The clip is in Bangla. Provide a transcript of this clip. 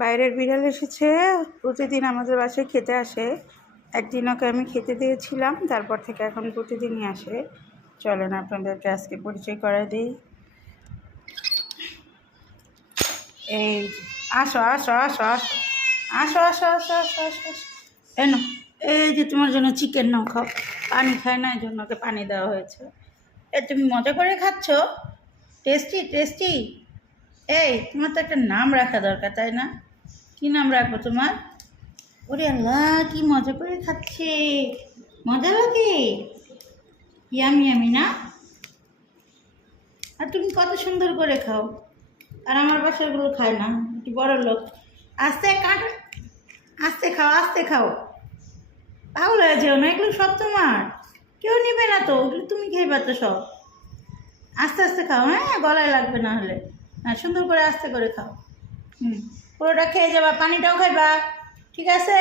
বাইরের বিড়াল এসেছে। প্রতিদিন আমাদের বাসায় খেতে আসে। একদিন ওকে আমি খেতে দিয়েছিলাম, তারপর থেকে এখন প্রতিদিনই আসে। চলেন আপনাদেরকে আজকে পরিচয় করাই দিই। এই আসো আসো আসো আসো আসো আসো আসো আসো আসো আসো এনো। এই যে তোমার জন্য চিকেন নাও, খাও। পানি খায় না, এই জন্য ওকে পানি দেওয়া হয়েছে। তুমি মজা করে খাচ্ছ? Tasty tasty. এই তোমার তো একটা নাম রাখা দরকার, তাই না? কি নাম রাখবো তোমার? ওরে আল্লাহ, কি মজা করে খাচ্ছে, মজা লাগে। ইয়ামি ইয়ামি না? আর তুমি কত সুন্দর করে খাও, আর আমার বাসাগুলো খায় না, একটু বড় লোক। আস্তে কাট, আস্তে খাও, আস্তে খাও। পাগল হয়ে যেও না, এগুলো সব তোমার, কেউ নিবে না তো, ওগুলো তুমি খেয়ে তো সব। আস্তে আস্তে খাও, হ্যাঁ, গলায় লাগবে না হলে। হ্যাঁ, সুন্দর করে আস্তে করে খাও। পুরোটা খেয়ে যাবা, পানিটাও খাইবা, ঠিক আছে?